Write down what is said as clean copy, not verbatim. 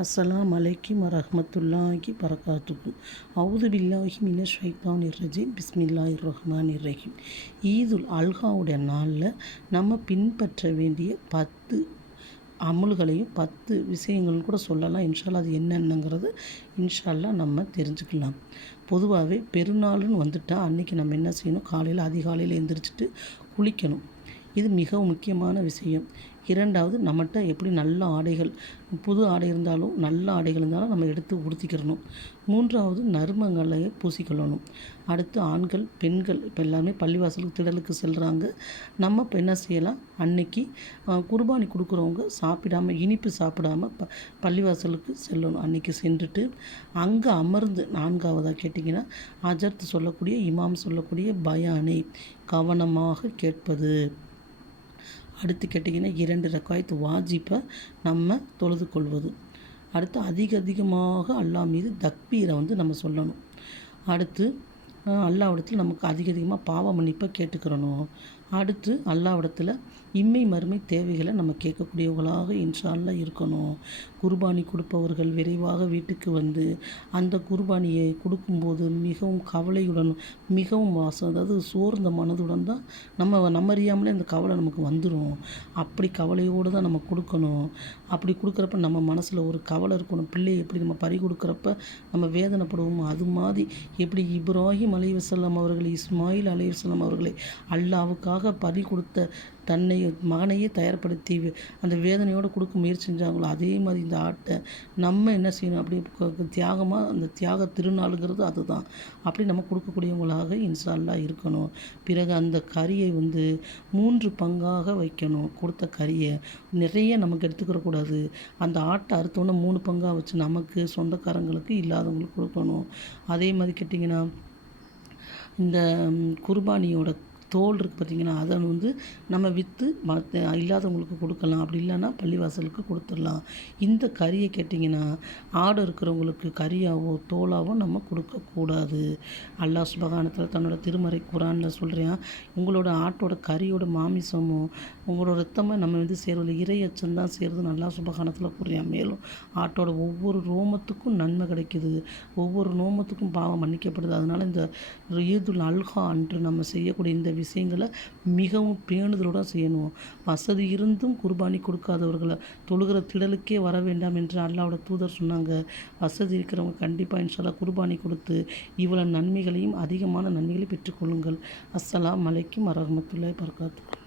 அஸ்ஸலாமு அலைக்கும் வரஹ்மத்துல்லாஹி பரகாத்துஹு. அவுது பில்லாஹி மினஷ் ஷைத்தானிர் ரஜீம். பிஸ்மில்லாஹிர் ரஹ்மானிர் ரஹீம். ஈதுல் அல்ஹாவுடைய நாளில் நம்ம பின்பற்ற வேண்டிய 10 அமல்களையும் 10 விஷயங்கள்னு கூட சொல்லலாம். இன்ஷால்லா அது என்னென்னங்கிறது இன்ஷால்லா நம்ம தெரிஞ்சுக்கலாம். பொதுவாகவே பெருநாள்னு வந்துட்டால் அன்றைக்கி நம்ம என்ன செய்யணும்? காலையில் அதிகாலையில் எழுந்திரிச்சிட்டு குளிக்கணும். இது மிகவும் முக்கியமான விஷயம். 2வது, நம்மகிட்ட எப்படி நல்ல ஆடைகள், புது ஆடை இருந்தாலும் நல்ல ஆடைகள் இருந்தாலும் நம்ம எடுத்து உடுத்திக்கிறணும். 3வது, நறுமங்களை பூசிக்கொள்ளணும். அடுத்து ஆண்கள் பெண்கள் இப்போ எல்லாருமே பள்ளிவாசலுக்கு திடலுக்கு செல்கிறாங்க. நம்ம இப்போ என்ன செய்யலாம்? அன்னைக்கு குர்பானி கொடுக்குறவங்க சாப்பிடாமல் இனிப்பு சாப்பிடாமல் பள்ளிவாசலுக்கு செல்லணும். அன்றைக்கி சென்றுட்டு அங்கே அமர்ந்து 4வதாக கேட்டிங்கன்னா அஜர்த்து சொல்லக்கூடிய இமாம் சொல்லக்கூடிய பயானை கவனமாக கேட்பது. அடுத்து கேட்டிங்கன்னா 2 ரக்காயத்து வாஜிப்பை நம்ம தொழுது கொள்வது. அடுத்து அதிகமாக அல்லாஹ் மீது தக்பீரை நம்ம சொல்லணும். அடுத்து அல்லாஹ்விடத்தில் நமக்கு அதிகமாக பாவ மன்னிப்பை கேட்டுக்கிறணும். அடுத்து அல்லாஹ்விடத்தில் இம்மை மறுமை தேவைகளை நம்ம கேட்கக்கூடியவர்களாக இன்ஷா அல்லாஹ் இருக்கணும். குர்பானி கொடுப்பவர்கள் விரைவாக வீட்டுக்கு வந்து அந்த குர்பானியை கொடுக்கும்போது மிகவும் கவலையுடன், மிகவும் அதாவது சோர்ந்த மனதுடன் தான் நம்ம அறியாமலே அந்த கவலை நமக்கு வந்துடும். அப்படி கவலையோடு தான் நம்ம கொடுக்கணும். அப்படி கொடுக்குறப்ப நம்ம மனசில் ஒரு கவலை இருக்கணும். பிள்ளையை எப்படி நம்ம பறி கொடுக்குறப்ப நம்ம வேதனைப்படுவோமோ அது மாதிரி எப்படி இப்ராஹிம் அலைஹிஸ்ஸலாம் அவர்கள் இஸ்மாயில் அலைஹிஸ்ஸலாம் அவர்களை அல்லாஹ்வுக்காக பறி கொடுத்த தன்னை மகனையே தயார்படுத்தி அந்த வேதனையோடு கொடுக்க முயற்சி செஞ்சாங்களோ அதே மாதிரி இந்த ஆட்டை நம்ம என்ன செய்யணும்? அப்படி தியாகமாக அந்த தியாக திருநாளுங்கிறது அதுதான். அப்படி நம்ம கொடுக்கக்கூடியவங்களாக இன்ஷா அல்லாஹ் இருக்கணும். பிறகு அந்த கறியை 3 பங்காக வைக்கணும். கொடுத்த கறியை நிறைய நமக்கு எடுத்துக்கிறக்கூடாது. அந்த ஆட்டை அறுத்தோன்னே 3 பங்காக வச்சு நமக்கு சொந்தக்காரங்களுக்கு இல்லாதவங்களுக்கு கொடுக்கணும். அதே மாதிரி கேட்டிங்கன்னா இந்த குர்பானியோட தோல் இருக்குது பார்த்திங்கன்னா, அதை நம்ம விற்று இல்லாதவங்களுக்கு கொடுக்கலாம். அப்படி இல்லைன்னா பள்ளிவாசலுக்கு கொடுத்துடலாம். இந்த கறியை கேட்டிங்கன்னா ஆடு இருக்கிறவங்களுக்கு கறியாவோ தோலாவோ நம்ம கொடுக்கக்கூடாது. அல்லாஹ் சுப்ஹானஹு தன்னோட திருமறை குர்ஆனில் சொல்கிறேன், உங்களோட ஆட்டோட கறியோட மாமிசமோ உங்களோட ரத்தமோ நம்ம சேர்வது இறை அச்சம் தான் சேருதுன்னு அல்லாஹ் சுப்ஹானஹு கூறுறேன். மேலும் ஆட்டோட ஒவ்வொரு ரோமத்துக்கும் நன்மை கிடைக்குது, ஒவ்வொரு நோமத்துக்கும் பாவம் மன்னிக்கப்படுது. அதனால் இந்த ஈதுல் அல்ஹா அன்று நம்ம செய்யக்கூடிய இந்த விஷயங்களை மிகவும் பேணுதலுடன் செய்யணும். வசதி இருந்தும் குர்பானி கொடுக்காதவர்களை தொழுகிற திடலுக்கே வர வேண்டாம் என்று அல்லாஹ்வோட தூதர் சொன்னாங்க. வசதி இருக்கிறவங்க கண்டிப்பாக இன்ஷா அல்லாஹ் குர்பானி கொடுத்து இவ்வளோ நன்மைகளையும் அதிகமான நன்மைகளையும் பெற்றுக்கொள்ளுங்கள். அஸ்ஸலாமு அலைக்கும் வரஹ்மத்துல்லாஹி வபரகாத்துஹு.